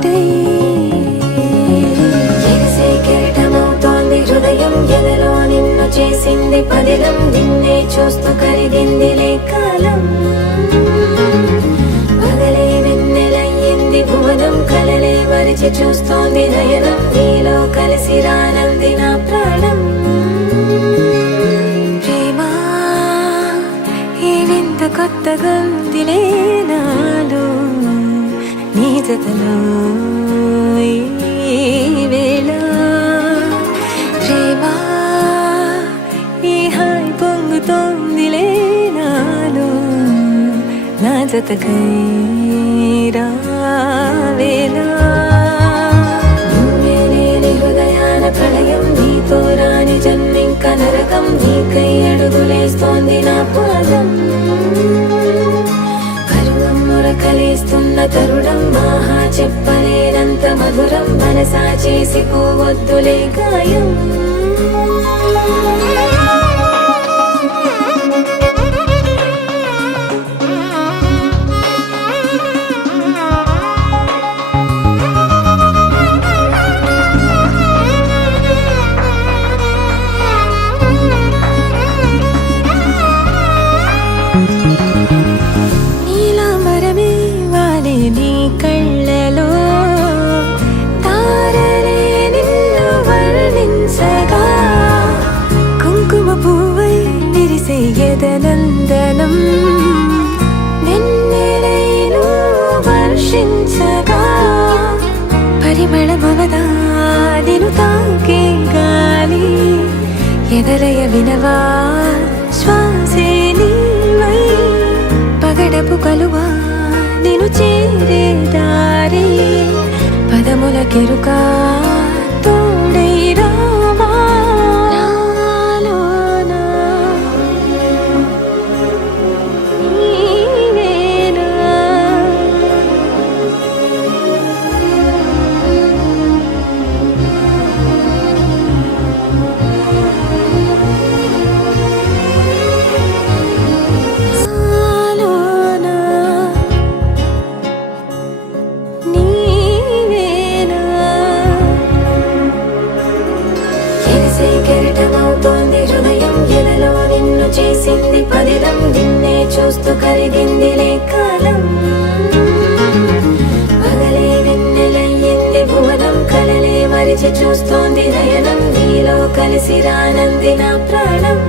ఒకటై ఎగసే కెరటమవుతోంది హృదయం ఎదలో నిన్ను చేసింది పదిలం నిన్నే చూస్తూ కరిగిందిలే కాలం పగలే వెన్నెలయ్యింది భువనం కలలే మరిచి చూస్తోంది నయనం నీలో కలిసి రానంది నా ప్రాణం ప్రేమా ఈ వింత కొత్తగా ఉందిలే నాలో నీ జతలో ఈ వేళ ప్రేమా ఈ హాయి పొంగుతోందిలే నాలో నా జతకై రావేళ నువ్వే లేని హృదయాన ప్రళయం నీతో రాని జన్మింక నరకం నీకై అడుగులేస్తోంది నా పాదం కలిస్తున్న తరుణం మహా చెప్పలేనంత మధురం మనసా చేసి పోవద్దులే గాయం నీ కళ్ళలో తారలే నిన్ను వర్ణించగా కుంకుమ పువ్వై విరిసే ఎదనందనం వెన్నెలైను వర్షించగా పరిమళమవదా నిన్ను తాకే గాలి ఎదలయ వినవా శ్వాసే నీవై పగడపు కలువా నిన్ను చేరే దారి పదముల కెరుక తోడై రావా నాలోనా నీవేనా కెరటమవుతోంది హృదయం ఎలలో నిన్ను చేసింది పదిలం నిన్నే చూస్తూ కరిగిందిలే కాలం పగలే వెన్నెలయ్యింది భువనం కలలే మరిచి చూస్తోంది నయనం నీలో కలిసి రానంది నా ప్రాణం